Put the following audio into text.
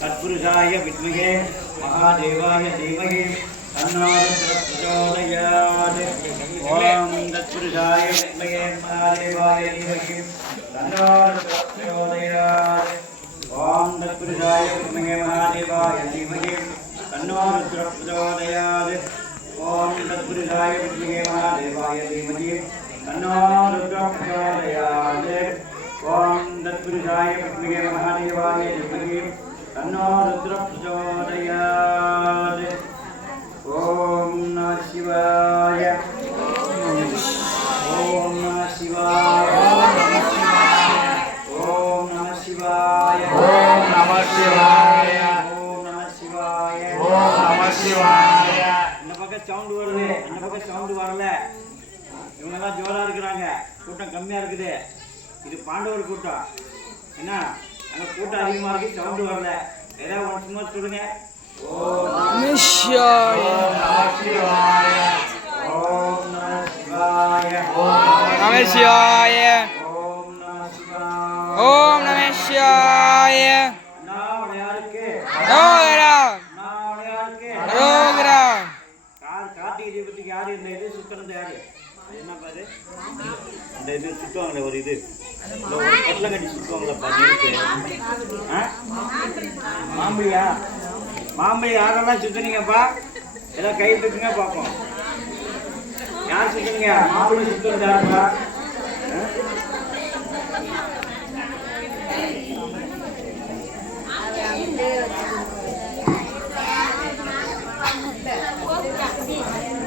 तत्पुरुषाय विद्महे, महादेवाय धीमहि तन्नो रुद्रः प्रचोदयात् ॐ तत्पुरुषाय विद्महे, महादेवाय धीमहि तन्नो रुद्रः प्रचोदयात् ॐ तत्पुरुषाय विद्महे, महादेवाय धीमहि तन्नो रुद्रः प्रचोदयात् ॐ तत्पुरुषाय विद्महे, महादेवाय धीमहि तन्नो रुद्रः प्रचोदयात् ॐ तत्पुरुषाय विद्महे, महादेवाय धीमहि तन्नो रुद्रः प्रचोदयात् ॐ नमः शिवाय ॐ नमः शिवाय ॐ नमः शिवाय ஓம் நம சிவாய ஓம் நம சிவாய ஓம் நம சிவாய இந்த பக்கம் சவுண்ட் வருது அந்த பக்கம் சவுண்ட் வரல இவங்க எல்லாம் ஜோரா இருக்கிறாங்க கூட்டம் கம்மியா இருக்குது இது பாண்டவர் கூட்டம் என்ன அங்க கூட்டம் அதிகமா இருக்கு சவுண்ட் வரல ஏதாவது ஒன்று சும்மா சொல்லுங்க ஓம் நிஷ்யாய நம சிவாய ஓம் நம சிவாய நம சிவாய ஓம் நம சிவாய ஓம் நம சிவாய அண்ணாமலையாருக்கு ரோகரா அண்ணாமலையாருக்கு ரோகரா கார் கார்த்திகை தீபத்துக்கு யாரு இந்த இது சுத்துறது யாரு என்ன பாரு? இந்த இது சுத்துவாங்களே ஒரு இது. கட்டில கட்டி சுத்துவாங்களே பாரு மாம்பழியா மாம்பழி யாரெல்லாம் சுத்துனீங்கப்பா எல்லாம் கை தூக்குங்க பார்ப்போம். யார் சுத்துனீங்க மாம்பழி சுத்துறது